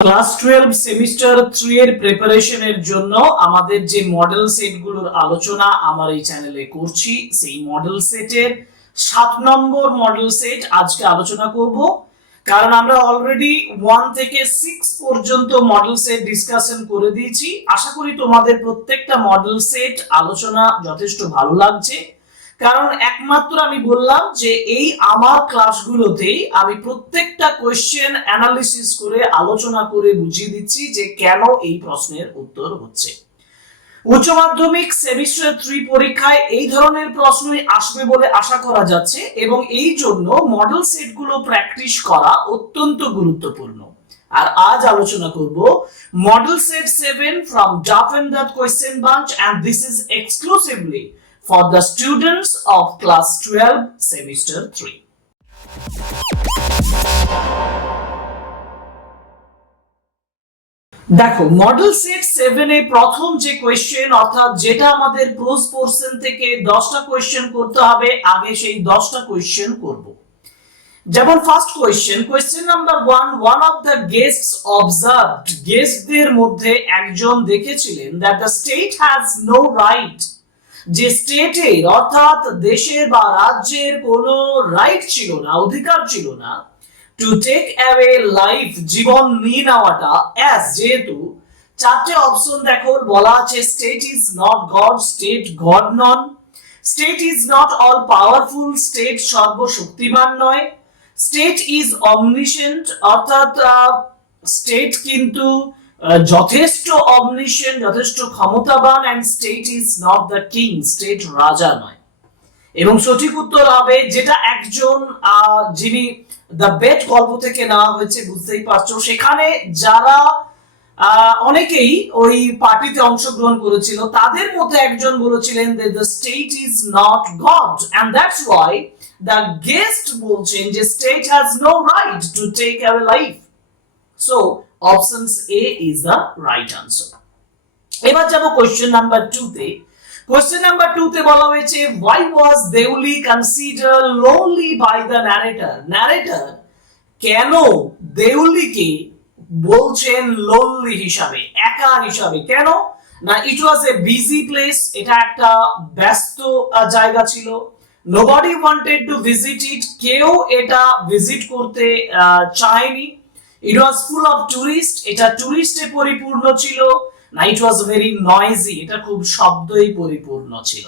Class 12 semester 3 এর প্রিপারেশনের জন্য আমাদের যে মডেল সেটগুলোর আলোচনা আমার এই চ্যানেলে করছি, সেই মডেল সেটের 7 নম্বর মডেল সেট আজকে আলোচনা করব। কারণ আমরা অলরেডি 1 থেকে 6 পর্যন্ত মডেল সেট ডিসকাশন করে দিয়েছি। আশা করি তোমাদের প্রত্যেকটা মডেল সেট আলোচনা যথেষ্ট ভালো লাগছে। কারণ একমাত্র আমি বললাম যে এই আমার ক্লাসগুলোতেই আমি প্রত্যেকটা কোশ্চেন অ্যানালিসিস করে আলোচনা করে বুঝিয়ে দিচ্ছি যে কেন এই প্রশ্নের উত্তর হচ্ছে। উচ্চ মাধ্যমিক সেমিস্টার 3 পরীক্ষায় এই ধরনের প্রশ্নই আসবে বলে আশা করা যাচ্ছে এবং এই জন্য মডেল সেটগুলো প্র্যাকটিস করা অত্যন্ত গুরুত্বপূর্ণ। আর আজ আলোচনা করব model set 7 from Duff and Dutt question bunch, and this is exclusively for the students of class 12 semester 3. দেখো মডেল সেট 7 এ প্রথম যে কোশ্চেন অর্থাৎ যেটা আমাদের প্রোজ পোরশন থেকে 10টা কোশ্চেন করতে হবে, আগে সেই 10টা কোশ্চেন করব। যেমন first question number 1, one of the guests observed, গেস্টদের মধ্যে একজন দেখেছিলেন that the state has no right, যে স্টেটের অর্থাৎ দেশের বা রাজ্যের কোনো রাইট ছিল না, অধিকার ছিল না টু টেক অ্যাওয়ে লাইফ, জীবন নিয়ে নেওয়াটা, অ্যাজ যেহেতু চারটে অপশন দেখো বলা আছে state is not god, state god non, state is not all powerful, state সর্বশক্তিমান নয়, স্টেট ইজ অমনিশেন্ট অর্থাৎ স্টেট কিন্তু যথেষ্ট অমনিশেন্ট, যথেষ্ট ক্ষমতাবান, and state is not the king, state রাজা নয়। এবং সঠিক উত্তর হবে যেটা একজন যিনি দ্য বেট গল্প থেকে নেওয়া হয়েছে, বুঝতেই পারছো সেখানে যারা অনেকেই ওই পার্টিতে অংশগ্রহণ করেছিল তাদের মধ্যে একজন বলেছিলেন that the state is not God, and that's why the guest বলছেন যে state has no right to take away life. So options A is the right answer. এবার যাব কোশ্চেন নাম্বার 2 তে। কোশ্চেন নাম্বার 2 তে বলা হয়েছে why was Deoli considered lonely by the narrator? narrator কেন দেউলিকে বলছেন লোনলি হিসাবে, একা হিসাবে? কেন না, ইট ওয়াজ এ বিজি প্লেস, এটা একটা ব্যস্ত জায়গা ছিল। নোবডি ওয়ান্টেড টু ভিজিট ইট, কেউ এটা ভিজিট করতে চায়নি। ইট ওয়াজ ফুল অফ টুরিস্ট, এটা টুরিস্টে পরিপূর্ণ ছিল না। ইট ওয়াজ ভেরি নয়েজি, এটা খুব শব্দই পরিপূর্ণ ছিল।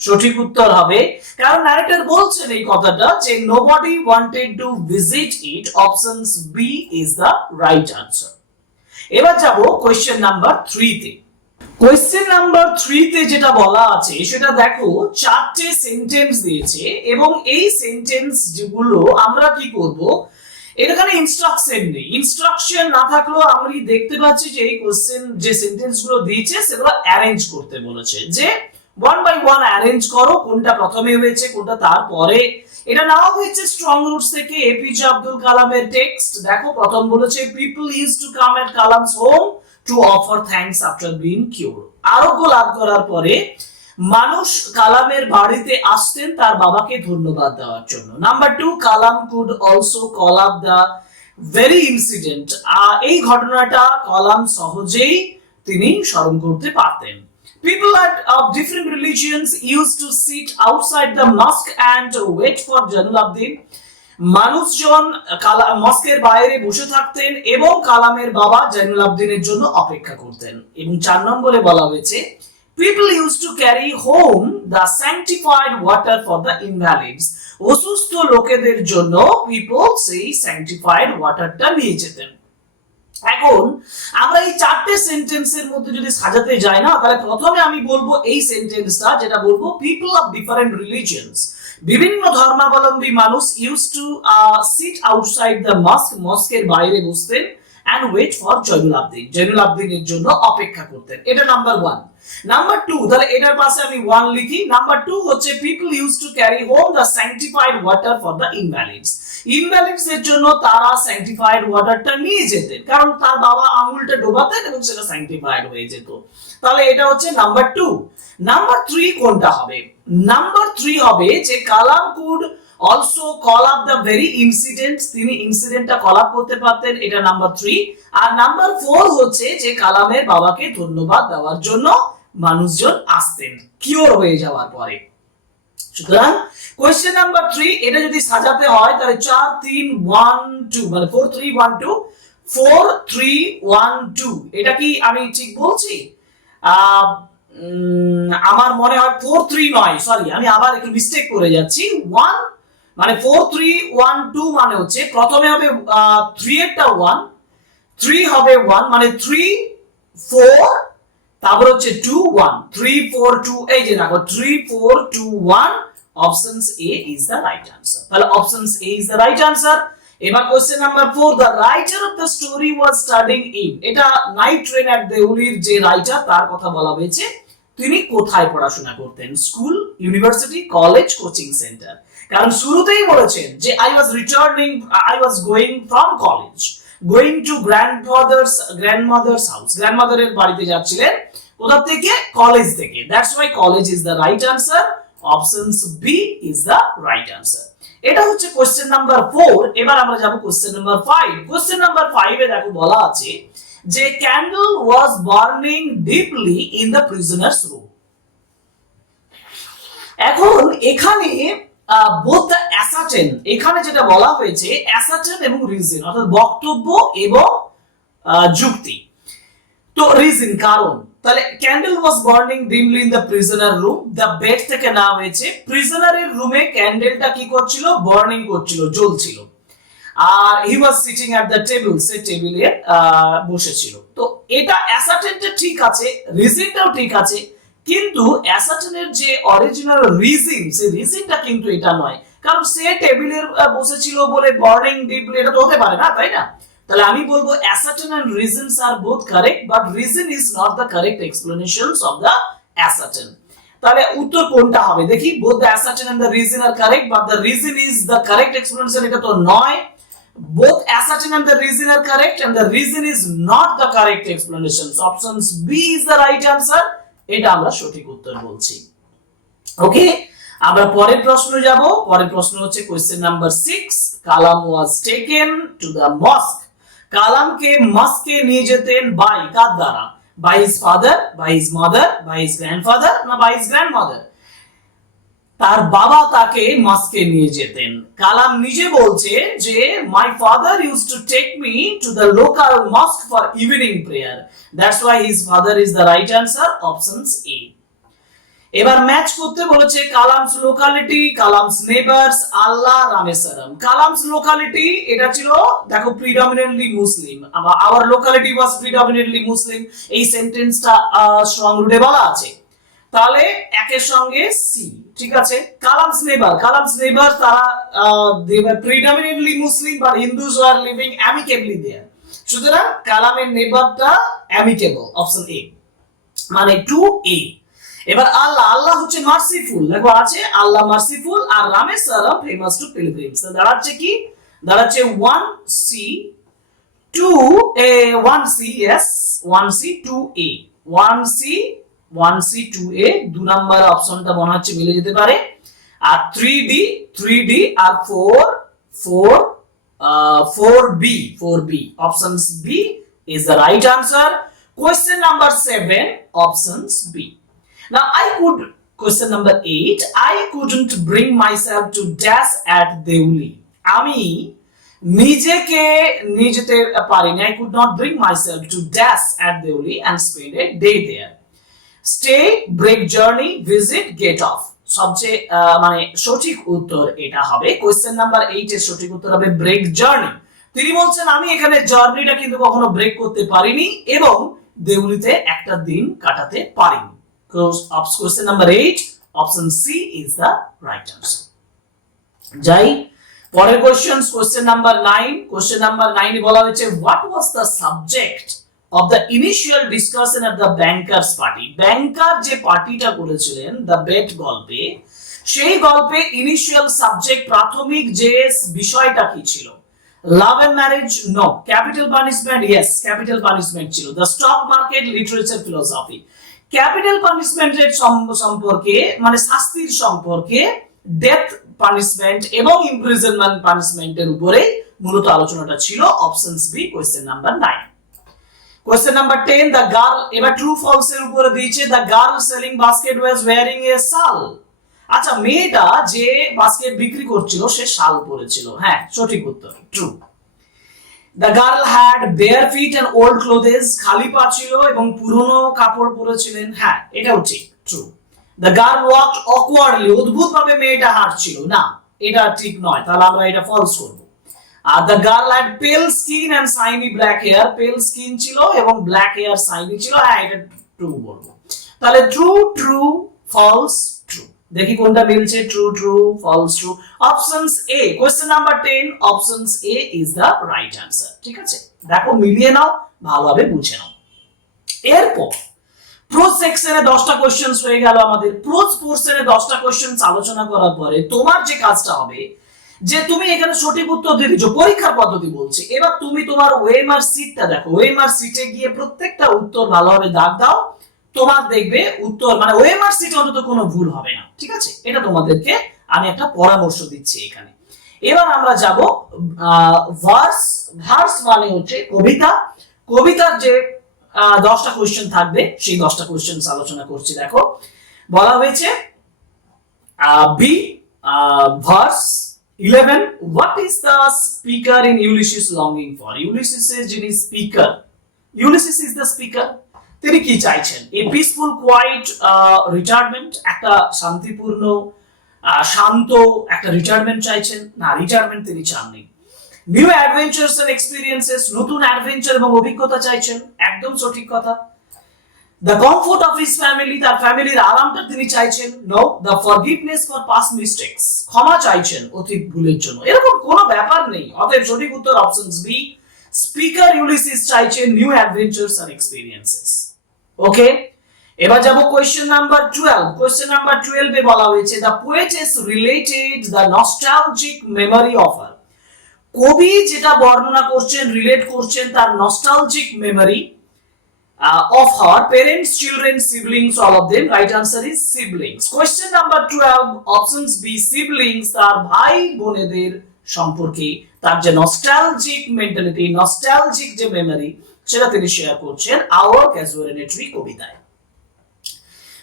সঠিক উত্তর হবে, কারণ ন্যারেটর বলছেন এই কথাটা যে nobody wanted to visit it, options B is the right answer. এবার যাব কোশ্চেন নাম্বার 3 তে। কোশ্চেন নাম্বার 3 তে যেটা বলা আছে সেটা দেখো, চারটে সেন্টেন্স দিয়েছে এবং এই সেন্টেন্স যেগুলো আমরা কি করব, এখানে ইনস্ট্রাকশন নেই। ইনস্ট্রাকশন না থাকলেও আমরা দেখতে পাচ্ছি যে এই কোশ্চেন যে সেন্টেন্স গুলো দিয়েছে সেগুলো অ্যারেঞ্জ করতে বলেছে, যে ওয়ান বাই ওয়ান অ্যারেঞ্জ করো, কোনটা প্রথমে হয়েছে কোনটা তারপরে। এটা নেওয়া হয়েছে স্ট্রং রুটস থেকে, এপিজে আব্দুল কালামের টেক্সট। দেখো প্রথম বলেছে people use to come at Kalam's home to offer thanks after being cure, আরোগ্য লাভ করার পরে মানুষ কালামের বাড়িতে আসতেন তার বাবাকে ধন্যবাদ দেওয়ার জন্য। Number 2, Kalam could also call up the very incident, এই ঘটনাটা কলাম সহজেই তিনি স্মরণ করতে পারতেন। People of different religions used to sit outside the mosque and wait for Jainuddin. মানুষজন মস্কের বাইরে বসে থাকতেন এবং কালামের বাবা জৈনুলাবদিনের জন্য অপেক্ষা করতেন। এবং 4 নম্বরে বলা হয়েছে people used to carry home the sanctified water for the invalids, অসুস্থ লোকেদের জন্য people সেই sanctified ওয়াটারটা নিয়ে যেতেন। এখন আমরা এই চারটে সেন্টেন্সের মধ্যে যদি সাজাতে যাই না, তাহলে প্রথমে আমি বলবো এই সেন্টেন্সটা, যেটা বলবো পিপল অফ ডিফারেন্ট রিলিজিয়নস, বিভিন্ন ধর্মাবলম্বী মানুষ use to sit outside the mosque, মস্কের বাইরে বসতেন, and wait for জৈনুলাবদিন, জৈনুলাবদিনের জন্য অপেক্ষা করতেন। এটা নাম্বার 1। নাম্বার 2, তাহলে এটার পাশে আমি 1 লিখি। নাম্বার 2 হচ্ছে people use to carry home the স্যাংটিফাইড water for the ইনভ্যালিডস, ইনভ্যালিডস এর জন্য তারা স্যাংটিফাইড ওয়াটারটা নিয়ে যেতেন, কারণ তার বাবা আঙুলটা ডোবাতেন এবং সেটা স্যাংটিফাইড হয়ে যেত। তাহলে এটা হচ্ছে নাম্বার 2। নাম্বার 3 কোনটা হবে? নাম্বার 3 হবে যে Kalam could also call up the very incident, তিনি ইনসিডেন্টটা কল আপ করতে পারতেন, এটা নাম্বার 3। আর নাম্বার 4 হচ্ছে যে কালামের বাবাকে ধন্যবাদ দেওয়ার জন্য মানুষজন আসতেন কিওর হয়ে যাওয়ার পরে। সুতরাং কোশ্চেন নাম্বার 3 এটা যদি সাজাতে হয় তাহলে 4 3 1 2 মানে 4 3 1 2 4 3 1 2, এটা কি আমি ঠিক বলছি? আমার মনে হয় 4 3 নয়, সরি আমি আবার একটু মিস্টেক করে যাচ্ছি। 1 মানে 4 3 1 2 মানে হচ্ছে প্রথমে হবে 3 এরটা 1, 3 হবে 1 মানে 3 4, তারপর হচ্ছে 2 1 3 4 2, এই যে দেখো 3 4 2 1, options A is the right answer. তাহলে options A is the right answer. এবার question number 4, the writer of the story was studing in, এটা নাইট ট্রেন এট দেউলির যে রাইটার তার কথা বলা হয়েছে, তিনি কোথায় পড়াশোনা করতেন? School, university, college, coaching centre. কারণ শুরুতেই বলেছেন যে I was going from college, going to grandmother's house, গ্র্যান্ডমাদারের বাড়িতে যাচ্ছিলেন, কোথা থেকে? কলেজ থেকে। That's why college is the right answer, options B is the right answer. এটা হচ্ছে কোশ্চেন নাম্বার 4। এবার আমরা যাব কোশ্চেন নাম্বার 5। কোশ্চেন নাম্বার 5 এ দেখো বলা আছে যে candle was burning deeply in the prisoner's room. এখন এখানে বোথ দ্য অ্যাসার্টেন, এখানে যেটা বলা হয়েছে অ্যাসার্টেন এবং রিজন, অর্থাৎ বক্তব্য এবং যুক্তি। তো রিজন কারণ, তাহলে candle was burning dimly in the prisoner room, the bed থেকে নেওয়া হয়েছে। প্রিজনারের রুমে ক্যান্ডেলটা কি করছিল? বার্নিং করছিল, জ্বলছিল। আর he was sitting at the table, সে টেবিলে বসেছিল। তো এটা অ্যাসার্টেনটা ঠিক আছে, রিজনটাও ঠিক আছে, কিন্তু অ্যাসার্টেনের যে অরিজিনাল রিজন, সেই রিজনটা কিন্তু এটা নয়। কারণ সে টেবিলে বসেছিল বলে বার্নিং ডিপলি, এটা তো হতে পারে না, তাই না? তাহলে আমি বলবো ascertain and reasons are both correct, but reason is not the correct explanations of the ascertain. তাহলে উত্তর কোনটা হবে দেখি? both the ascertain and the reason are correct, but the reason is the correct explanation, এটা তো নয়। both ascertain and the reason are correct and the reason is not the correct explanation, so options B is the right answer, এটা আমরা সঠিক উত্তর বলছি। ওকে, আমরা পরের প্রশ্ন যাব। পরের প্রশ্ন হচ্ছে question number 6, Kalam was taken to the mosque, কালামকে মস্কে নিয়ে যেতেন বাই কার দ্বারা? By his father, by his mother, by his grandfather, না বাই হিজ গ্র্যান্ডমাদার? তার বাবা তাকে মস্কে নিয়ে যেতেন। কালাম নিজে বলছে যে my father used to take me to the local mosque for evening prayer, that's why his father is the right answer, options A. এবার ম্যাচ করতে বলেছে Kalam's locality, Kalam's neighbours, Allah, Rameswaram. Kalam's locality এটা ছিল দেখো predominantly Muslim, our locality was predominantly Muslim, এই সেন্টেন্সটা strong রুটে বলা আছে। তাহলে একের সঙ্গে সি, ঠিক আছে। কালামস নেবার তারা they were predominantly Muslim but Hindus were living amicably there, সুতরাং কালামের নেবারটা অ্যামিকেবল, অপশন এ মানে 2A। এবার আল্লাহ হচ্ছে মার্সিফুল, দেখো আছে আল্লাহ মার্সিফুল, আর রামেশ্বরম ফেমাস টু পিলগ্রিমস। দাঁড়াচ্ছে কি? দাঁড়াচ্ছে 1C 2A, 1C, yes 1C 2A, 1C 2A, 2 number অপশনটা মনে হচ্ছে মিলে যেতে পারে। আর 3D R 4B, options B is the right answer. Question number 7, options B. Now question number 8, I couldn't bring myself to dash at Deuli. আমি নিজেকে নিয়ে যেতে পারিনি, I could not bring myself to dash at Deuli and spend a day there. Stay, break journey, visit, get off. সবচেয়ে মানে সঠিক উত্তর এটা হবে কোশ্চেন নাম্বার 8 এর সঠিক উত্তর হবে ব্রেক জার্নি। তিনি বলছেন আমি এখানে জার্নিটা কিন্তু কখনো ব্রেক করতে পারিনি এবং দেউলিতে একটা দিন কাটাতে পারিনি। Question number 8, option C is the right answer. যাই পরের কোশ্চেন নাম্বার 9। কোশ্চেন নাম্বার 9 এ বলা হয়েছে what was the subject of the initial discussion at the bankers party. Banker যে পার্টিটা করেছিলেন দ্য বেট গল্পে, সেই গল্পে ইনিশিয়াল সাবজেক্ট প্রাথমিক যে বিষয়টা কি ছিল? Love and marriage? No. Capital punishment? Yes, capital punishment ছিল। The stock market, literature, philosophy. Capital পানিশমেন্টের সম্পর্কে মানে শাস্তির সম্পর্কে, ডেথ পানিশমেন্ট এবং ইমপ্রিজনমেন্ট পানিশমেন্টের উপরে মূলত আলোচনাটা ছিল। Options B question number 9। Question number 10, the girl, এবার ট্রু ফলস এর উপরে দিয়েছে, the girl selling basket was wearing a shawl. আচ্ছা, মেয়েটা যে বাস্কেট বিক্রি করছিল সে শাল পরেছিল। হ্যাঁ, সঠিক উত্তর, true. The girl had bare feet and old clothes, খালি পা ছিল এবং পুরনো কাপড় পরেছিলেন। হ্যাঁ, এটাও ঠিক, ট্রু। দ্য গার্ল ওয়াকড অকওয়ার্ডলি, অদ্ভুত ভাবে মেয়েটা হাঁটছিল। না, এটা ঠিক নয়, তাহলে আমরা এটা ফলস করব। The girl had pale skin and shiny black hair, pale skin ছিল এবং ব্ল্যাক হেয়ার শাইনি ছিল। হ্যাঁ, এটা ট্রু বলবো। তাহলে ট্রু ট্রু ফলস ট্রু, দেখি কোনটা মিলছে। True true false true, options A, question number 10 options A is the right answer. ঠিক আছে, দেখো মিলিয়ে নাও, ভালোভাবে বুঝে নাও। এরপর প্রোজ সেকশনে 10টা কোশ্চেন্স হয়ে গেল আমাদের। প্রোজ পোরশনে 10টা কোশ্চেন্স আলোচনা করার পরে তোমার যে কাজটা হবে, যে তুমি এখানে সঠিক উত্তর দিয়ে দিচ্ছ, পরীক্ষার পদ্ধতি বলছি। এবার তুমি তোমার ওএমআর সিটটা দেখো, ওএমআর সিটে গিয়ে প্রত্যেকটা উত্তর ভালোভাবে দাগ দাও। তোমার দেখবে উত্তর মানে ওএমআর সিটে অন্তত কোনো ভুল হবে না। ঠিক আছে, এটা তোমাদেরকে আমি একটা পরামর্শ দিচ্ছি এখানে। এবার আমরা যাব ভার্স। ভার্স মানে হচ্ছে কবিতা। কবিতার যে 10টা কোশ্চেন থাকবে, সেই 10টা কোশ্চেন আলোচনা করছি। দেখো বলা হয়েছে B verse 11, what is the speaker in Ulysses longing for? Ulysses এর যিনি speaker, Ulysses is the speaker, তিনি কি চাইছেন? a peaceful quiet retirement, একটা শান্তিপূর্ণ শান্ত একটা রিটায়ারমেন্ট চাইছেন। না, রিটায়ারমেন্ট তিনি চাননি। নিউ অ্যাডভেঞ্চারস এন্ড এক্সপেরিয়েন্সেস, নতুন অ্যাডভেঞ্চার এবং অভিজ্ঞতা চাইছেন। একদম সঠিক কথা। The comfort of his family, তার ফ্যামিলির আরামটা তিনি চাইছেন। No, the forgiveness for past mistakes, ক্ষমা চাইছেন অতীত ভুলের জন্য। এরকম কোনো ব্যাপার নেই। অতএব সঠিক উত্তর অপশনস বি, স্পিকার ইউলিসিস চাইছেন নিউ অ্যাডভেঞ্চারস এন্ড এক্সপেরিয়েন্সেস। ওকে, এবার যাব কোশ্চেন নাম্বার 12। কোশ্চেন নাম্বার 12 এ বলা হয়েছে the poetess related the nostalgic memory of her. কবি যেটা বর্ণনা করছেন, রিলেট করছেন তার nostalgic memory of her parents, children, siblings, all of them. Right answer is siblings. Question number 12 options B, siblings, তার ভাই বোনেদের সম্পর্কে তার যে নস্টালজিক মেন্টালিটি, নস্টালজিক যে মেমরি, সেটা তিনি শেয়ার করছেন our casuarity কবিতায়।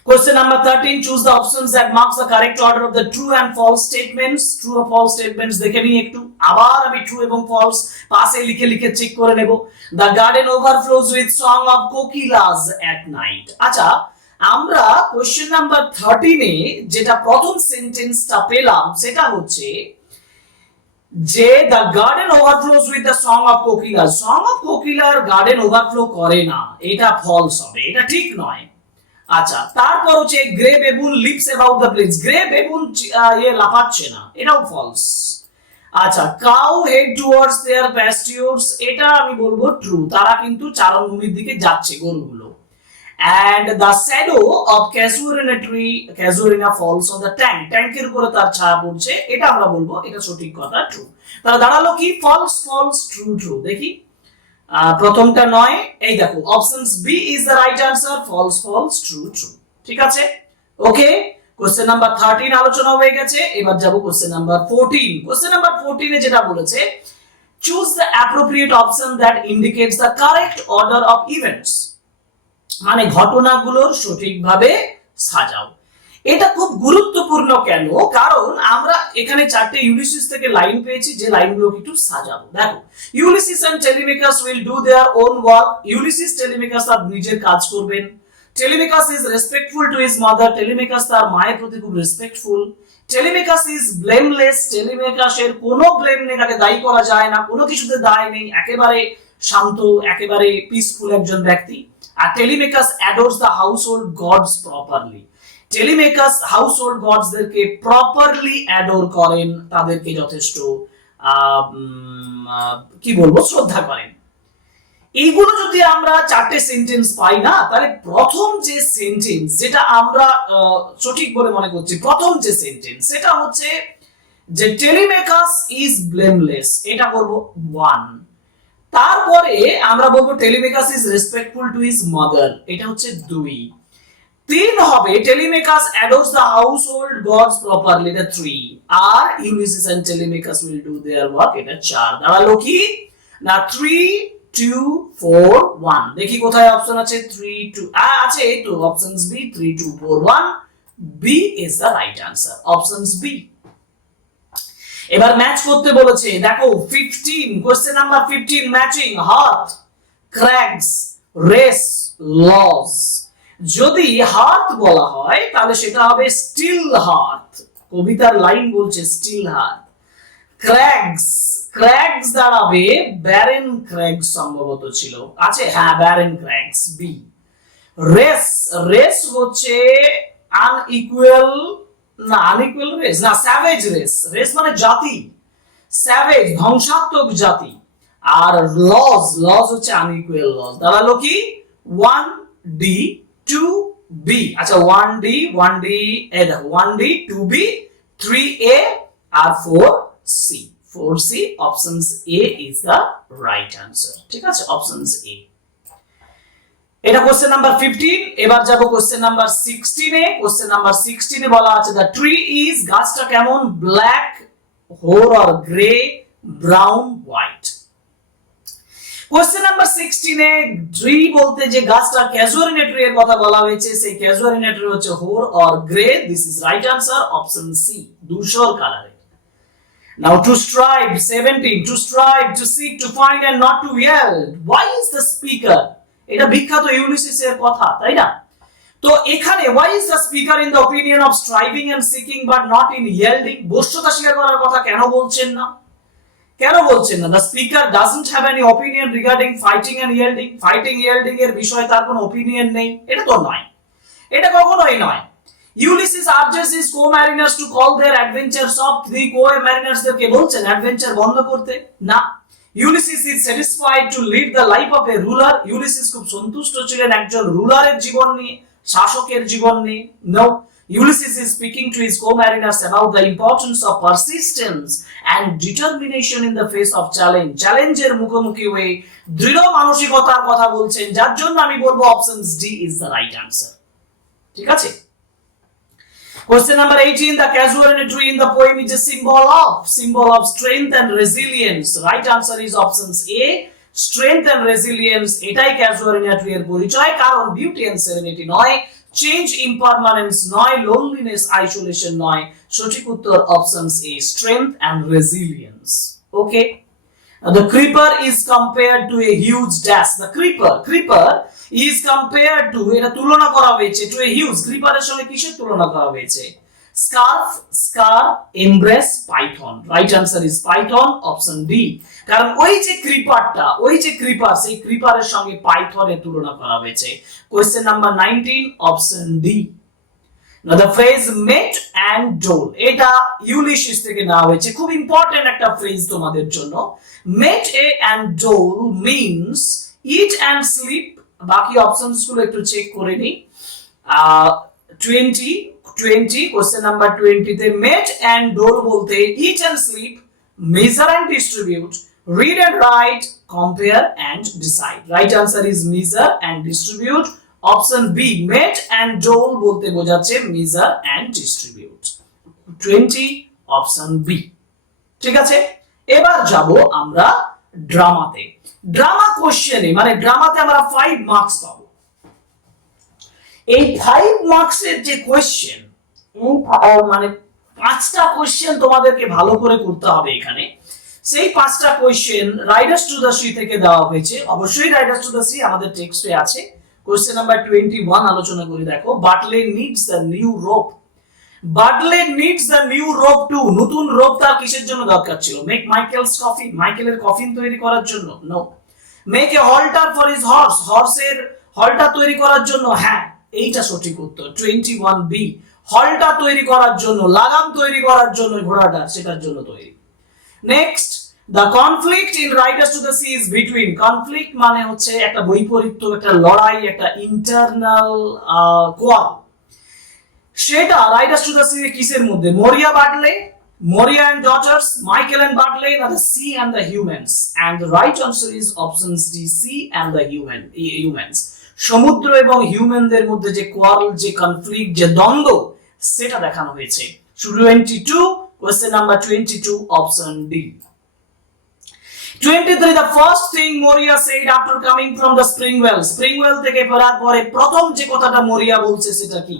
Question number 13, choose the options that marks the correct order of the true and false statements. True or false statements দেখে নিই একটু। আবার আমি ট্রু এবং ফলস পাশে লিখে লিখে চেক করে নেব। The garden overflows with song of kokilas at night. আচ্ছা, আমরা কোশ্চেন নাম্বার 13 এ যেটা প্রথম সেন্টেন্সটা পেলাম সেটা হচ্ছে যে the garden overflows with the song of kokilas. Song of kokilar garden overflow করে না, এটা ফলস হবে, এটা ঠিক নয়। আচ্ছা, তারপর হচ্ছে grey baboon leaps about the place, grey baboon লাফাচ্ছে না, এটাও ফলস। আচ্ছা, cow head towards their pastures, এটা আমি বলবো ট্রু, তারা কিন্তু চারণভূমির দিকে যাচ্ছে গরুগুলো। And the shadow of casuarina falls on the tank, ট্যাঙ্কের উপরে তার ছায়া পড়ছে, এটা আমরা বলবো এটা সঠিক কথা, ট্রু। তাহলে দাঁড়ালো কি ফলস ফলস ট্রু ট্রু। দেখি প্রথমটা নয়, এই দেখো options B is the right answer, false false true true. ঠিক আছে, ওকে। কোশ্চেন নাম্বার 13 আলোচনা হয়ে গেছে। এবার যাব কোশ্চেন নাম্বার 14। কোশ্চেন নাম্বার 14 এ যেটা বলেছে choose the appropriate option that indicates the correct order of events, মানে ঘটনাগুলোর সঠিকভাবে সাজাও। এটা খুব গুরুত্বপূর্ণ কেন? কারণ আমরা এখানে 4টে ইউলিসিস থেকে লাইন পেয়েছি, যে লাইনগুলোকে একটু সাজাবো। দেখো, Ulysses and Telemachus will do their own work. Ulysses Telemachus তার নিজের কাজ করবেন। Telemachus is respectful to his mother, Telemachus তার মায়ের প্রতি খুব রেসপেক্টফুল। টেলিমেকাস ইজ ব্লেমলেস, টেলিমেকাসের কোনো ব্লেম নেই, তাকে দায়ী করা যায় না, কোনো কিছুতে দায় নেই, একেবারে শান্ত, একেবারে পিসফুল একজন ব্যক্তি। আর Telemachus adores the household gods properly, Telemachus household গডসদেরকে প্রপারলি অ্যাডোর করেন, তাদেরকে যথেষ্ট কি বলবো শ্রদ্ধা করেন। এইগুলো যদি আমরা 4টে সেন্টেন্স পাই না, তাহলে প্রথম যে সেন্টেন্স যেটা আমরা সঠিক বলে মনে করছি, প্রথম যে সেন্টেন্স সেটা হচ্ছে যে টেলিমেকাস ইজ ব্লেমলেস, এটা করব 1। তারপরে আমরা বলবো Telemachus is respectful to his mother, এটা হচ্ছে 2। 3 হবে Telemachus adores the household gods properly, এটা 3, আর Ulysses and Telemachus will do their work, এটা 4। দাঁড়ালো কি না 3 2 4 1। দেখি কোথায় অপশন আছে 3 2 আছে, এই তো options B 3 2 4 1, B is the right answer, options B. এবার ম্যাচ করতে বলেছে, দেখো 15 question number 15, matching hearth, crags, race, laws. যদি হার্থ বলা হয় তাহলে সেটা হবে স্টিল হার্থ, কবিতার লাইন বলছে স্টিল হার্থ। ক্র্যাগস, ক্র্যাগস দাঁড়াবে ব্যারেন ক্র্যাগস সম্ভবত ছিল, আছে হ্যাঁ barren crags, B. Race, race হচ্ছে আনইকুয়াল, না আনইকুয়াল রেস না, স্যাভেজ রেস, রেস মানে জাতি, স্যাভেজ ধ্বংসাত্মক জাতি। আর লস, লস হচ্ছে আনইকুয়াল লস। দাঁড়ালো কি 1D 2B, আচ্ছা 1D এ দেখো 1D 2B 3A আর 4C, 4C, options A is the right answer. ঠিক আছে, অপশনস A। এটা কোশ্চেন নাম্বার 15। এবার যাব কোশ্চেন নাম্বার 16 এ। কোশ্চেন নাম্বার 16 এ বলা আছে দ্য ট্রি ইজ, গাছটা কেমন, black, hoar or grey, brown, white. Question number 16 এ ট্রি বলতে যে গাছটা ক্যাজুয়ারিনা ট্রি এর কথা বলা হয়েছে, সেই ক্যাজুয়ারিনা ট্রি হচ্ছে hoar or grey, this is right answer, option C, ধূসর কালারের। Now to strive, 17, to strive, to seek, to find and not to yield. Why is the speaker? এটা বিখ্যাত ইউলিসিস এর কথা, তাই না? তো এখানে why is the speaker in the opinion of striving and seeking but not in yielding? বশ্যতা স্বীকার করার কথা কেন বলছেন না? কেন বলছেন না? The speaker doesn't have any opinion regarding fighting and yielding. Fighting yielding এর বিষয়ে তার কোনো opinion নেই, এটা তো নয়, এটা কখনোই নয়। Ulysses urges his co-mariners to call their adventures off. 3 co-mariners দেরকে বলছেন অ্যাডভেঞ্চার বন্ধ করতে না। Ulysses is satisfied to lead the life of a ruler. Ulysses খুব সন্তুষ্ট ছিলেন একজন রুলারের জীবন নিয়ে, শাসকের জীবন নিয়ে। No, Ulysses is speaking to his co-mariners about the importance of persistence and determination in the face of challenge. চ্যালেঞ্জের মুখোমুখি হয়ে দৃঢ় মানসিকতার কথা বলছেন, যার জন্য আমি বলবো option D is the right answer. ঠিক আছে। Question number 18, the casuarina tree in the poem is a symbol of strength and resilience. Right answer is options A, strength and resilience. এটাই casuarina tree এর পরিচয়, কারণ beauty and serenity নয়, change impermanence নয়, loneliness isolation নয়। সঠিক উত্তর options A, strength and resilience. Okay. Now the creeper is compared to a huge dash. The creeper is compared to, এটা তুলনা করা হয়েছে to a huge, creeper এর সঙ্গে কিসের তুলনা করা হয়েছে? Scarf, scar, embrace, python. Right answer is python, option D. কারণ ওই যে creeper, সেই creeper এর সঙ্গে python এর তুলনা করা হয়েছে। Question number 19, option D. Now the phrase met and dole, এটা ইউলিসিস থেকে নেওয়া হয়েছে, খুব ইম্পর্টেন্ট একটা ফ্রেজ তোমাদের জন্য। Met and dole means eat and sleep। বাকি অপশনস গুলো একটু চেক করে নি। 20 কোশ্চেন নাম্বার 20 তে met and dole বলতে eat and sleep, measure and distribute, read and write, compare and decide. Right answer is measure and distribute, option B, met and dole বলতে বোঝাচ্ছে measure and distribute। 20 option B। ঠিক আছে, এবার যাব আমরা ড্রামাতে। Drama কোশ্চেনে, মানে ড্রামাতে আমরা 5 মার্কস পাবো। এই 5 মার্কসের যে কোশ্চেন, মানে 5টা কোশ্চেন তোমাদেরকে ভালো করে করতে হবে এখানে। সেই 5টা question Riders to the sea থেকে দেওয়া হয়েছে, অবশ্যই রাইডার্স টু দ্য সি আমাদের টেক্সটে আছে। কোশ্চেন নাম্বার 21 আলোচনা করে দেখো। Bartley needs the new rope. Bartley needs the new rope to, নতুন রোপ তার কিসের জন্য দরকার ছিল? মেক মাইকেলস কফিন, মাইকেলের কফিন তৈরি করার জন্য? No. Make a halter for his horse, হর্সের হল্টার তৈরি করার জন্য? হ্যাঁ, এইটা সঠিক উত্তর 21B, হল্টার তৈরি করার জন্য, লাগাম তৈরি করার জন্য ঘোড়াটা, সেটার জন্য তৈরি। Next, the conflict in riders to the sea is between, conflict মানে হচ্ছে একটা বৈপরীত্য, একটা লড়াই, একটা ইন্টারনাল কোয়াল। সেটা রাইডার্স টু দ্য সি কিসের মধ্যে? মরিয়া বাটলে, মরিয়া and daughters, Michael and Bartley, or the sea and the humans? And the right answer is options D, sea and the humans. সমুদ্র এবং হিউম্যানদের মধ্যে যে কোয়ারেল, যে কনফ্লিক্ট, যে দ্বন্দ্ব, সেটা দেখানো হয়েছে। 22, question number 22, option D. 23, the first thing Moria said after coming from the spring well. Spring well থেকে ফেরার পরে প্রথম যে কথাটা মরিয়া বলছে সেটা কি?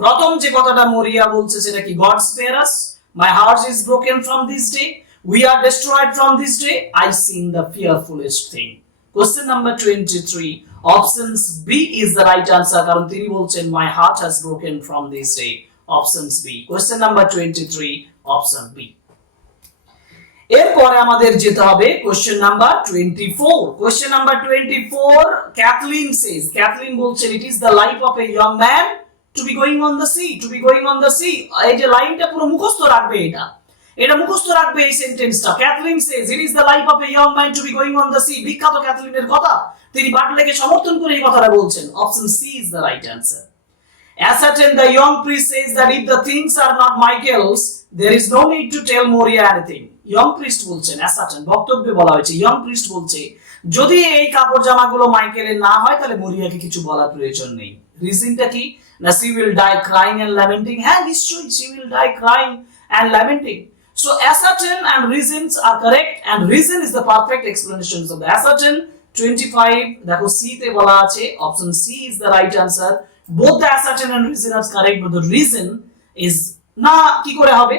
প্রথম যে কথাটা মরিয়া বলছে সেটা কি? God spare us, my heart is broken from this day, we are destroyed from this day, I seen the fearfulest thing. Question number 23, options B is the right answer, কারণ তিনি বলছেন my heart has broken from this day. Options B. Question number 23, option B. এরপরে আমাদের যেতে হবে question number 24। Question number 24, Cathleen says, Cathleen বলছেন it is the life of a young man to be going on the sea, to be going on the sea. এই যে লাইনটা পুরো মুখস্থ রাখবে, এটা মুখস্থ রাখবে এই সেন্টেন্সটা। Kathleen says it is the life of a young man to be going on the sea, বিখ্যাত ক্যাথলিনের কথা, তিনি বাটলেকে সমর্থন করে এই কথাটা বলছেন। Option C is the right answer. Ascertain, the young priest says that if the things are not Michael's, there is no need to tell Moria anything. Young priest বলছেন, ascertain বক্তব্যে বলা হয়েছে, young priest বলছে যদি এই কাপড় জামাগুলো মাইকেলের না হয় তাহলে মরিয়াকে কিছু বলার প্রয়োজন নেই। রিজনটা কি? না she will die crying and lamenting. হ্যাঁ নিশ্চয়ই she will die crying and lamenting. So ascertain and reasons are correct, and reason is the perfect explanations of the ascertain. 25, দেখো C তে বলা আছে, option C is the right answer. Both the ascertain and reason are correct, but the reason is না, কি করে হবে?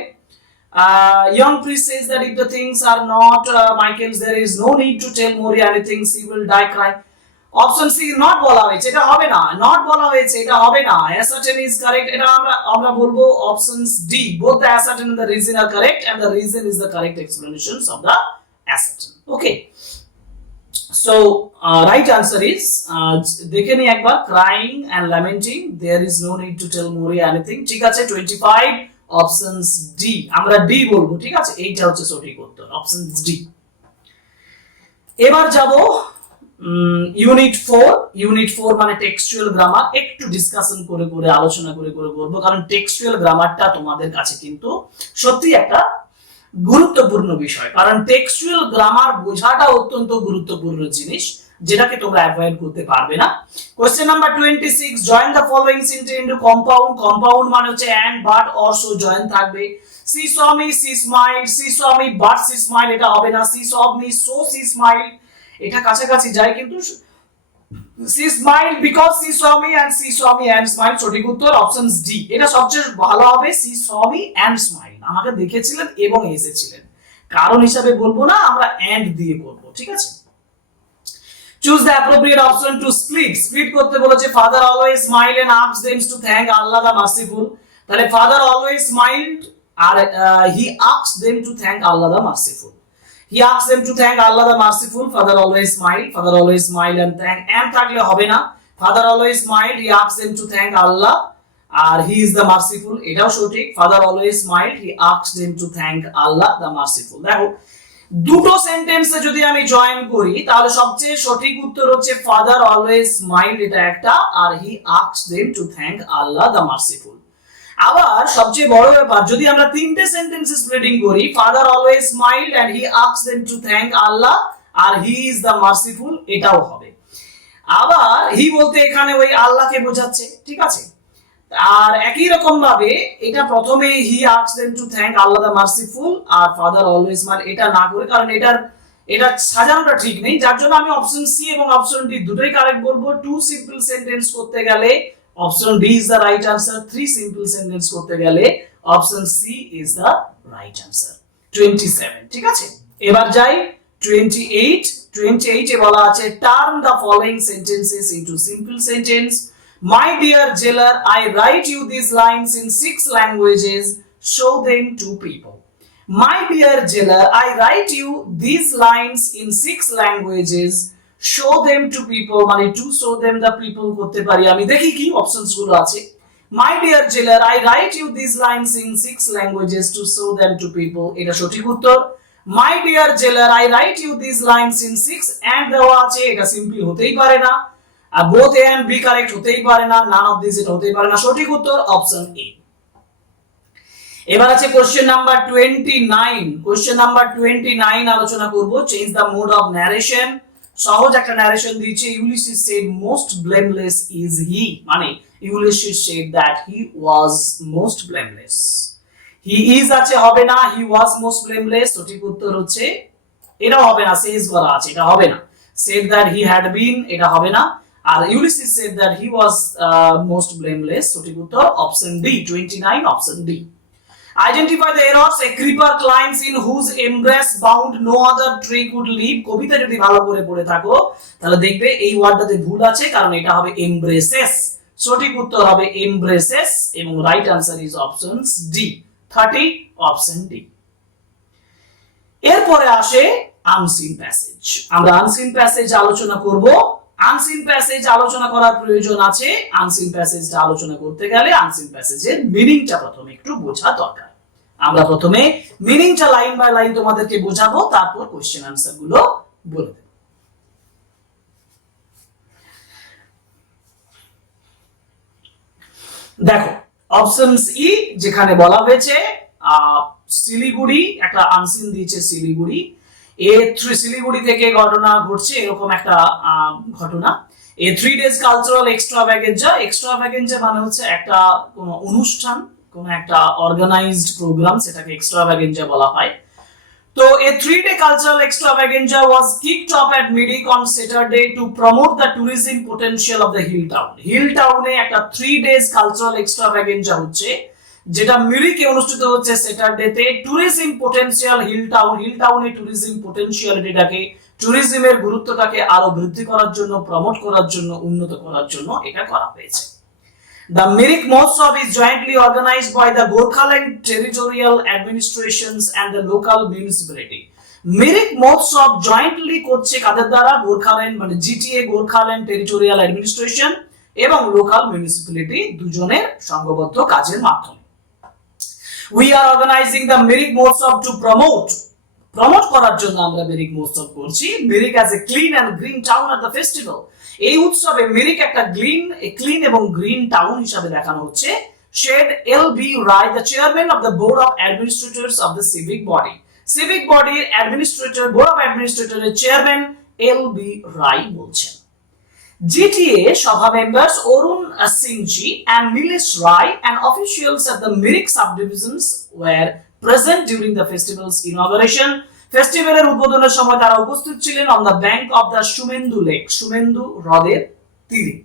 Young priest says that if the things are not Michael's, there is no need to tell Moria anything, she will die crying. Option C not বলা হয়েছে, এটা হবে না, not বলা হয়েছে, এটা হবে না। Ascertain is correct, এটা আমরা বলবো options D. Both the ascertain and the reason are correct, and the reason is the correct explanations of the ascertain. Okay. So right answer is দেখে নি একবার, crying and lamenting, there is no need to tell Moria anything, ঠিক আছে। 25, options D, আমরা D বলবো, ঠিক আছে, এইটা হচ্ছে সঠিক উত্তর, options D। এবার যাব ইউনিট 4। ইউনিট 4 মানে টেক্সচুয়াল গ্রামার, একটু ডিসকাশন করে করে আলোচনা করে করে করব, কারণ টেক্সচুয়াল গ্রামারটা তোমাদের কাছে কিন্তু সত্যি একটা গুরুত্বপূর্ণ বিষয়, কারণ টেক্সচুয়াল গ্রামার বোঝাটা অত্যন্ত গুরুত্বপূর্ণ জিনিস, যেটাকে তোমরা অ্যাভয়েড করতে পারবে না। Question number 26, join the following sentence into compound. Compound মানে হচ্ছে and, but, or, so join থাকবে। She saw me, she smiled, she saw me but she smiled, এটা হবে না। She saw me, so she smiled, এটা কাছাকাছি যায়, কিন্তু she smiled because she saw me and she saw me and smiled, সঠিক উত্তর অপশন ডি। এটা সবচেয়ে ভালো হবে, she saw me and smiled, আমাকে দেখেছিলেন এবং এসেছিলেন, কারণ হিসাবে বলবো না, আমরা and দিয়ে করব, ঠিক আছে। Choose the appropriate option to split. Split করতে বলেছে, father always smile and asks them to thank Allah the merciful, তাহলে ফাদার অলওয়েজ স্মাইলড আর he asks them to thank Allah the merciful. He asked them to thank Allah the merciful, father always smiled, father always smiled and thank, and থাকলে হবে না, father always smiled, he asked them to thank Allah, R he is the merciful, এটাও সঠিক, father always smiled, he asked them to thank Allah the merciful। দেখো দুটো সেন্টেন্সে যদি আমি জয়েন করি তাহলে সবচেয়ে সঠিক উত্তর হচ্ছে father always smiled, এটা একটা, আর he asked them to thank Allah the merciful। আবার সবচেয়ে বড় ব্যাপার, যদি আমরা তিনটে সেন্টেন্স স্প্লিটিং করি, father always smiled and he asks them to thank Allah আর হি ইজ দ্য মার্সিফুল, এটাও হবে। আবার হি বলতে এখানে ওই আল্লাহকে বোঝাচ্ছে, ঠিক আছে। আর একই রকম ভাবে এটা প্রথমে he asks them to thank Allah the merciful আর ফাদার অলওয়েজ স্মাইল, এটা না করে, কারণ এটা সাজানোটা ঠিক নেই, যার জন্য আমি অপশন সি এবং অপশন ডি দুটোই কারেক্ট বলবো। টু সিম্পল সেন্টেন্স করতে গেলে option D is the right answer, 3 simple sentence করতে গেলে option C is the right answer। 27, ঠিক আছে। এবার যাই 28। 28 এ বলা আছে, turn the following sentences into simple sentence. My dear jailer, I write you these lines in 6 languages, show them to people. My dear jailer, I write you these lines in 6 languages, show them to people, মানে to show them the people করতে পারি আমি, দেখি কি options গুলো আছে। My dear jailer, I write you these lines in 6 languages to show them to people, এটা সঠিক উত্তর। My dear jailer, I write you these lines in 6 and দেওয়া আছে, এটা সিম্পল হতেই পারে না, আর both A and B correct হতেই পারে না, none of these এটা হতেই পারে না, সঠিক উত্তর অপশন A। এবার আছে কোশ্চেন নাম্বার 29। কোশ্চেন নাম্বার 29 আলোচনা করব, change the mode of narration. সহজ একটা ন্যারেশন দিয়েছে, Ulysses said most blameless is he, মানে Ulysses said that he was most blameless. He is আছে, হবে না, হি ওয়াজ মোস্ট ব্লেমলেস, সঠিক উত্তর হচ্ছে এটা হবে না, সেজ বলা আছে, এটা হবে না। Said that he had been, এটা হবে না। আর Ulysses said that he was most blameless, সঠিক উত্তর option D 29, option D. Identify the errors. A creeper climbs in whose embrace bound no other tree could live. কবিতা যদি ভালো করে পড়ে থাকো তাহলে দেখবে এই ওয়ার্ডটাতে ভুল আছে, কারণ এটা হবে embraces। সঠিক উত্তর হবে embraces এবং right answer is option D 30, option D. এরপরে আসে আনসিন প্যাসেজ। আমরা আনসিন প্যাসেজ আলোচনা করব। আনসিন প্যাসেজ আলোচনা করার প্রয়োজন আছে। আনসিন প্যাসেজটা আলোচনা করতে গেলে আনসিন প্যাসেজের মিনিংটা প্রথমে একটু বোঝা দরকার। আমরা প্রথমে মিনিংটা লাইন বাই লাইন তোমাদেরকে বোঝাবো, তারপর কোশ্চেন আনসার গুলো বলে দেব। দেখো অপশনস ই, যেখানে বলা হয়েছে শিলিগুড়ি, একটা আনসিন দিয়েছে শিলিগুড়ি, শিলিগুড়ি থেকে ঘটনা ঘটছে, এরকম একটা ঘটনা। এ 3 days কালচারাল এক্সট্রাভ্যাগেঞ্জা। এক্সট্রাভ্যাগেঞ্জা মানে হচ্ছে একটা কোন অনুষ্ঠান, কোন একটা অর্গানাইজড প্রোগ্রাম, সেটাকে এক্সট্রাভ্যাগেঞ্জা বলা হয়। তো a 3-day cultural extravaganza was kicked off at Mirik on Saturday to promote the tourism potential of the hill town. Hill টাউনে একটা 3 days cultural extravaganza হচ্ছে, যেটা মিরিকে অনুষ্ঠিত হচ্ছে স্যাটারডেতে। ট্যুরিজম পোটেনশিয়াল হিল টাউনে ট্যুরিজম পোটেনশিয়ালিটিটাকে, ট্যুরিজমের গুরুত্বটাকে আরো বৃদ্ধি করার জন্য, প্রমোট করার জন্য, উন্নত করার জন্য এটা করা হয়েছে। The Mirik Mahotsav is jointly organized by the Gorkhaland Territorial Administrations and the local municipality. Mirik Mahotsav jointly করছে কাদের দ্বারা? গোর্খাল্যান্ড মানে জিটিএ, গোর্খাল্যান্ড টেরিটোরিয়াল অ্যাডমিনিস্ট্রেশন এবং লোকাল মিউনিসিপ্যালিটি, দুজনের সংঘবদ্ধ কাজের মাধ্যমে। We are organizing the Mirik Mahotsav to promote করার জন্য আমরা মিরিক মহোৎসব করছি। Mirik as a clean and green town at the festival. এই উৎসবে মিরিক একটা ক্লিন এবং গ্রিন টাউন হিসাবে দেখানো হচ্ছে। Shed L.B. Rai, the chairman of the board of administrators of the civic body. Civic body administrator, board of administrator এর chairman L.B. Rai বলছেন। GTA Sabha members Orun Singhji and Nilesh Rai and officials at the Mirik subdivisions were present during the festival's inauguration. ফেস্টিভ্যালের উদ্বোধনের সময় তারা উপস্থিত ছিলেন on the bank of the Shumendu Lake, সুমেন্দু হ্রদের তীরে।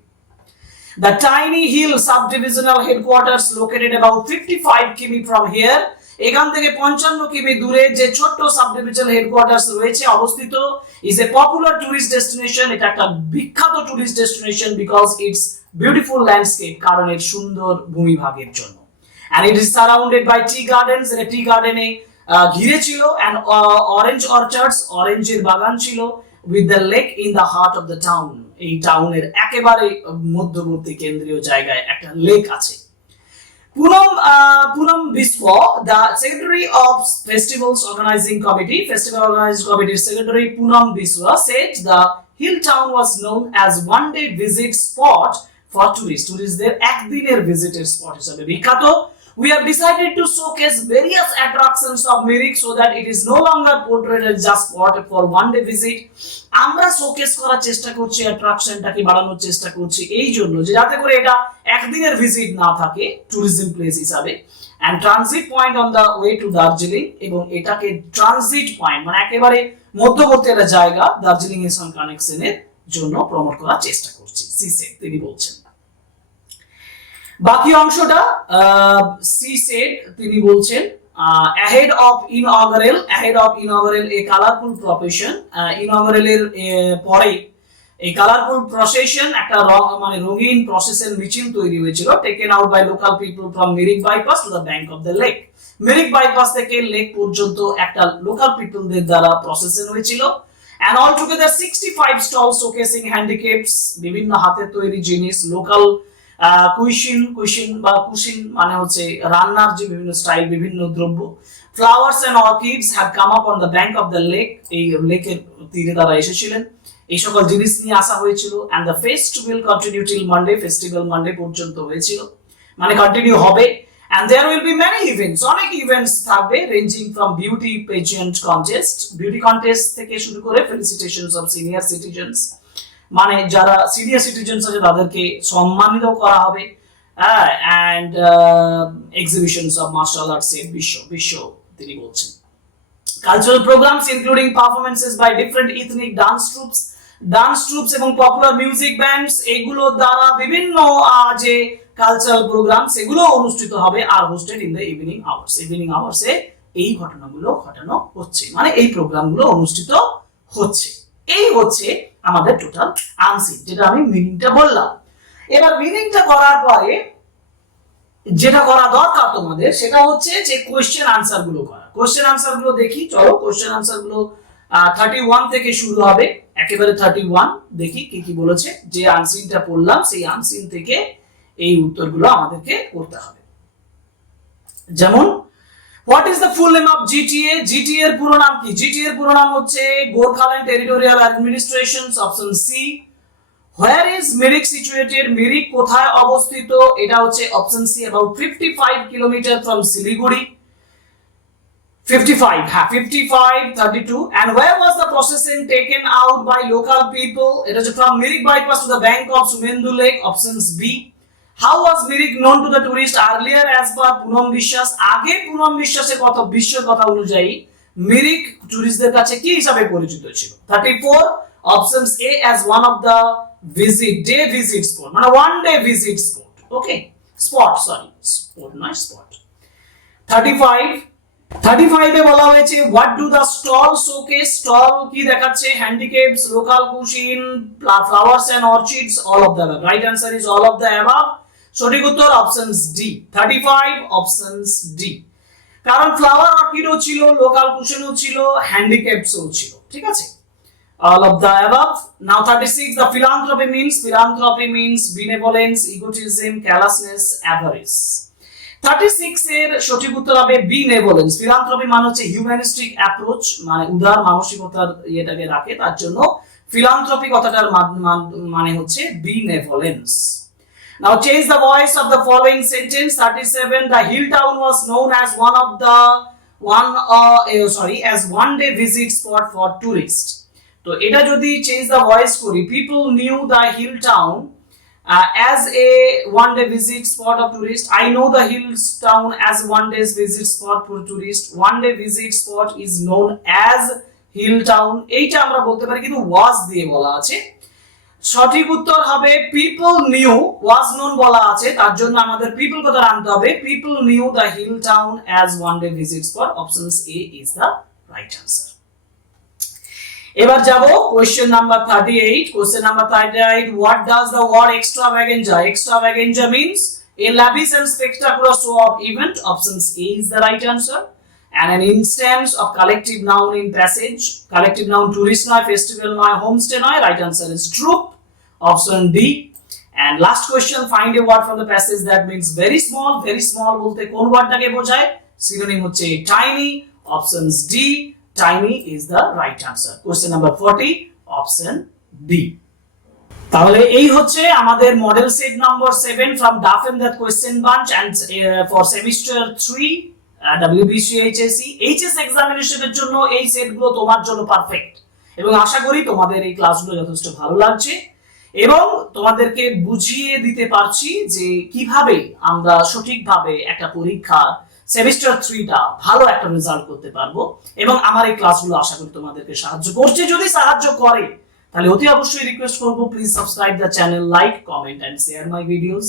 The tiny hill subdivisional headquarters located about 55 km from here. এখান থেকে 55 কিমি দূরে যে ছোট্ট সাবডিভিশনাল হেডকোয়ার্টার্স রয়েছে অবস্থিত, is a popular tourist destination. এটা একটা বিখ্যাত tourist destination because it's beautiful landscape, কারণ এর সুন্দর ভূমিভাগের জন্য। And it is surrounded by tea gardens. এটা টি গার্ডেনে ঘিরে ছিল, and orange orchards, অরেঞ্জের বাগান ছিল, with the lake in the heart of the town. এই টাউনের একেবারে মধ্যবর্তী কেন্দ্রীয় জায়গায় একটা লেক আছে। Poonam Biswa, the secretary of festivals organizing committee, festival organizing committee secretary Poonam Biswa said the hill town was known as one-day visit spot for tourists. Touristদের একদিনের ভিজিটের spot হিসেবে বিখ্যাত। We have decided to showcase various attractions of Mirik so that it is no longer portrayed as just spot for one-day visit. আমরা showcase করার চেষ্টা করছি, অ্যাট্রাকশনটাকে বাড়ানোর চেষ্টা করছি এই জন্য যে যাতে করে এটা একদিনের ভিজিট না থাকে ট্যুরিজম প্লেস হিসাবে, and transit point on the way to Darjeeling, এবং এটাকে ট্রানজিট পয়েন্ট মানে একেবারে মধ্যবর্তী একটা জায়গা দার্জিলিং এর সঙ্গে কানেকশনের জন্য প্রমোট করার চেষ্টা করছি, তিনি বলছেন। বাকি অংশটা তিনি বলছেন ahead of inaugural a colorful procession, inaugural এর পরে এই কালারফুল প্রসেশন একটা মানে রঙিন প্রসেসের মিছিল তৈরি হয়েছিল, taken out by local people from Mirik bypass to the bank of the lake. Mirik bypass থেকে লেক পর্যন্ত একটা লোকাল পিপলদের দ্বারা প্রসেসন হয়েছিল। and all together 65 stalls showcasing handicrafts, বিভিন্ন হাতের তৈরি জিনিস, লোকাল কুইশিন মানে হচ্ছে রান্নার যে বিভিন্ন স্টাইল, বিভিন্ন দ্রব্য। Flowers and orchids have come up on the bank of the lake, এই লেকের তীরে তারা এসেছিলেন, এই সকল জিনিস নিয়ে আসা হয়েছিল। and the fest will continue till Monday, festival Monday পর্যন্ত হয়েছিল, মানে কন্টিনিউ হবে। and there will be many events, অনেক ইভেন্টস থাকবে, ranging from beauty pageant contest, beauty contest থেকে শুরু করে felicitations of senior citizens, মানে যারা সিনিয়র সিটিজেন্স আছে তাদেরকে সম্মানিত করা হবে, and exhibitions of martial arts এর বিশ্ব তিনি বলছেন। Cultural programs including performances by different ethnic dance troops এবং পপুলার মিউজিক ব্যান্ডস, এগুলো দ্বারা বিভিন্ন যে কালচারাল প্রোগ্রাম সেগুলো অনুষ্ঠিত হবে, আর হোস্টেড ইন দ্য ইভিনিং আওয়ার্সে এই ঘটনাগুলো ঘটানো হচ্ছে, মানে এই প্রোগ্রামগুলো অনুষ্ঠিত হচ্ছে। এই হচ্ছে আমাদের টোটাল আনসিন, যেটা আমি মিনিংটা বললাম। এবার মিনিংটা করার পরে যেটা করা দরকার তোমাদের সেটা হচ্ছে যে কোশ্চেন আনসার গুলো করা। কোশ্চেন আনসার গুলো দেখি, চলো কোশ্চেন আনসার গুলো 31 থেকে শুরু হবে, একেবারে 31 দেখি কি কি বলেছে। যে আনসিনটা পড়লাম সেই আনসিন থেকে এই উত্তরগুলো আমাদেরকে করতে হবে। যেমন what is the full name of GTA? GTA এর পুরো নাম কি? জিটিএ এর পুরো নাম হচ্ছে Gorkhaland territorial administration, option C. Where is Mirik situated? Mirik কোথায় অবস্থিত? এটা হচ্ছে option C, about 55 kilometre from Siliguri. 55, 32. And where was the procession taken out by local people? It is from Mirik bypass to the bank of Sumendu Lake, options B. How was Mirik known to the tourist earlier as per Punam Bishwas? আগে পুনম বিশ্বাসের কথা, বিশ্বের কথা অনুযায়ী মিরিক টুরিস্টদের কাছে কি হিসাবে পরিচিত ছিল? 34, options A as one of the day visit spot, মানে one day visit spot, okay, spot নয় spot। 35 এ বলা হয়েছে what do the stall showcase? stall কি দেখাচ্ছে? handicapes, local cuisine, flowers and orchids, all of the above. right answer is all of the above. সঠিক উত্তর options D. 35 options D, কারণ flower অর্কিডও ছিল, local কুশনও ছিল, হ্যান্ডিক্যাপসও ছিল, ঠিক আছে, all of the above. Now 36, the philanthropy means benevolence, egotism, callousness, avarice. 36 এর সঠিক উত্তর হবে benevolence। philanthropy মানে হচ্ছে হিউম্যানিস্টিক অ্যাপ্রোচ, মানে উদার মানসিকতার ইয়েটাকে রাখে, তার জন্য philanthropy কথাটার মানে হচ্ছে benevolence। Now change the voice of the following sentence. 37, the hill town was known as as one day visit spot for tourists. তো এটা যদি চেঞ্জ দ্য ভয়েস করি, people knew the hill town as a one day visit spot of tourists. I know the hill town as one day visit spot for tourists. One day visit spot is known as hill town. এইটা আমরা বলতে পারি, কিন্তু was দিয়ে বলা আছে। সঠিক উত্তর হবে people knew, was known বলা আছে, তার জন্য আমাদের people কথা আনতে হবে। people knew the hill town as one day visit spot, options A is the right answer. এবার যাব question number 38। Question number 38, what does the word extravaganza? Extravaganza means a lavish and spectacular show of event, options A is the right answer. And an instance of collective noun in passage, collective noun tourist নয়, festival নয়, homestay নয়, right answer is troop, option D. And last question, find a word from the passage that means very small বলতে কোন ওয়ার্ডটাকে বোঝায়? synonym হচ্ছে tiny, options D, tiny is the right answer. Question number 40, option B. তাহলে এই হচ্ছে আমাদের model set number 7 from Duff and That question bunch, and for semester 3 WBC HS এক্সামিনেশনের জন্য এই সেটগুলো তোমার জন্য পারফেক্ট, এবং আশা করি তোমাদের এই ক্লাসগুলো যথেষ্ট ভালো লাগছে এবং তোমাদেরকে বুঝিয়ে দিতে পারছি যে কিভাবে আমরা সঠিকভাবে একটা পরীক্ষা সেমিস্টার 3টা ভালো একটা রেজাল্ট করতে পারবো। এবং আমার এই ক্লাসগুলো আশা করি তোমাদেরকে সাহায্য করছে। যদি সাহায্য করে তাহলে অতি অবশ্যই রিকোয়েস্ট করবো, please subscribe the channel, like, comment and share my videos.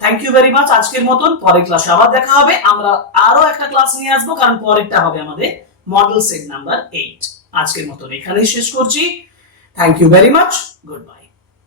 Thank you very much. আজকের মতন পরের ক্লাসে আবার দেখা হবে। আমরা আরো একটা ক্লাস নিয়ে আসবো, কারণ পরেরটা হবে আমাদের মডেল সেট নাম্বার 8। আজকের মতন এখানেই শেষ করছি। Thank you very much, good bye.